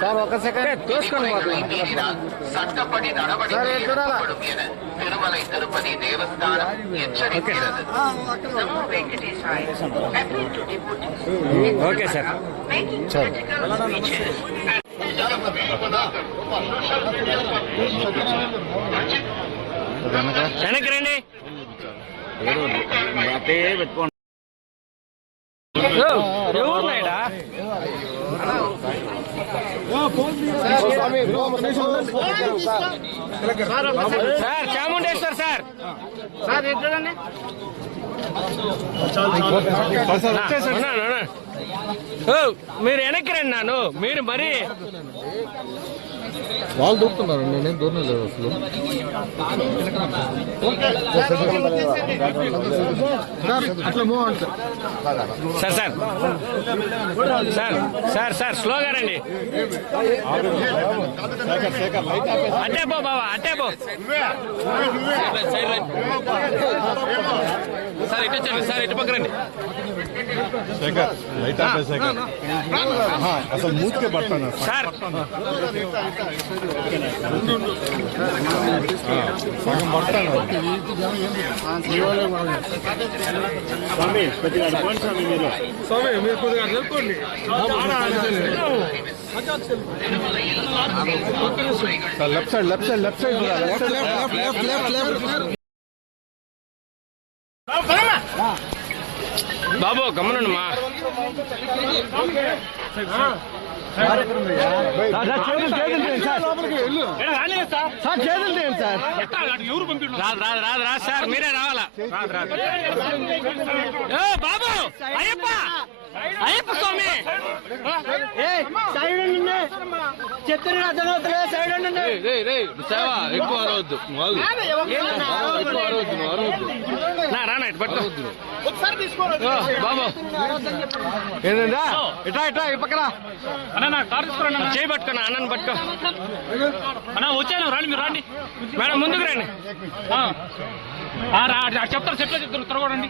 Sir ఒక second తోసుకొని சட்டப்படி సరే చూడాలా நடவடிக்கை என திருமலை திருப்பதி தேவஸ்தானம் எச்சரிக்கிறது ఓకే సార్ వెనక్కి రండి పెట్టుకోండి సార్ చాముండేశ్వర్ సార్ సార్ ఎట్లండి మీరు వెనక్కి రండి నాను మీరు మరి వాళ్ళు దూకుతున్నారు. నేనేం దూరం లేదు అసలు. సార్, అట్లా మూవ్ అంటే sir sir. Sir sir sir స్లోగా రండి. అట్టే పో బాబా అట్టే పో. సార్ ఇటు వచ్చండి సార్ ఇటు పక్క రండి. శేఖర్ లైట్ ఆపే శేఖర్. ఆహా, అసలు మూతికే పడతాను. సార్ సగం పడతాను స్వామి మీరు కొద్దిగా నిలుపుకోండి left side left side left side left left left left left బాబు గమనండి మా. సార్ మీరే రావాలా? ఏ, బాబు! అయ్యప్ప! అయ్యప్ప స్వామి! చెప్తున్నా సైడ్ సేవ ఎక్కువ అరవద్దు. ఎక్కువ అరవద్దు అరవద్దు నా రానా ఇటు పట్టు ఓ, బాబు. ఏంటంటే ఇటా ఇటా ఈ పక్కన చేయి పట్టుకున్నా అన్నను పట్టుకో. అన్నా వచ్చాను. రండి మీరు రండి. మేడం ముందుకు రండి. చెప్తారు చెప్తా చెప్తారు త్వరగండి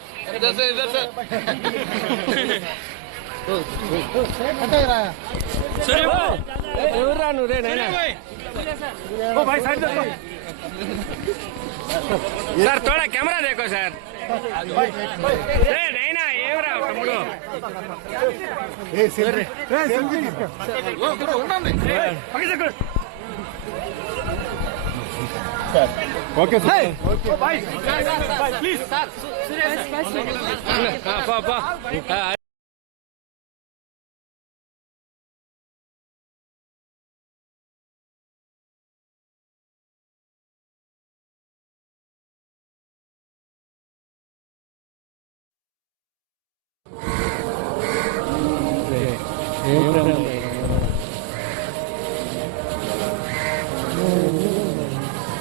इधर से इधर से ఎవరు నువ్వు రే నైనా సార్ थोड़ा कैमरा देखो सर రే నైనా ఏం Okay, sir. Hey! Okay. vai. Bye, please. Sir, Vai, Bye, bye. Bye, bye. Eu, eu, eu,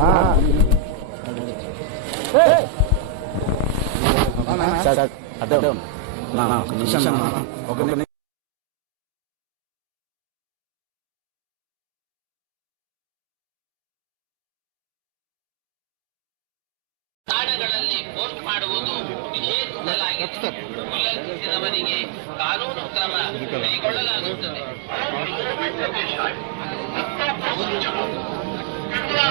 ఆ, ತಾಣಗಳಲ್ಲಿ ಪೋಸ್ಟ್ ಮಾಡುವುದು ನಿಷೇಧಿಸಲಾಗಿದೆ. ಉಲ್ಲಂಘಿಸಿದವರಿಗೆ ಕಾನೂನು ಕ್ರಮ ಕೈಗೊಳ್ಳಲಾಗುತ್ತದೆ.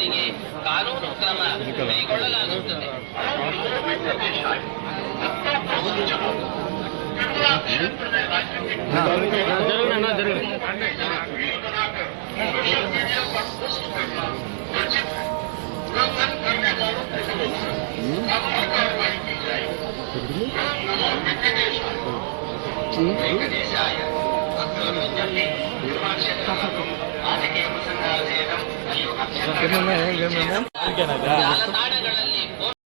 ಜಾರಿಗೆ ಕಾನೂನು ಕ್ರಮ ಕೈಗೊಳ್ಳಲಾಗುತ್ತದೆ निर्माण क्षेत्र आर्थिक अनुसंधान ಗೇಮ್ ಗೇಮ್ ಗೇಮ್ ಗೇಮ್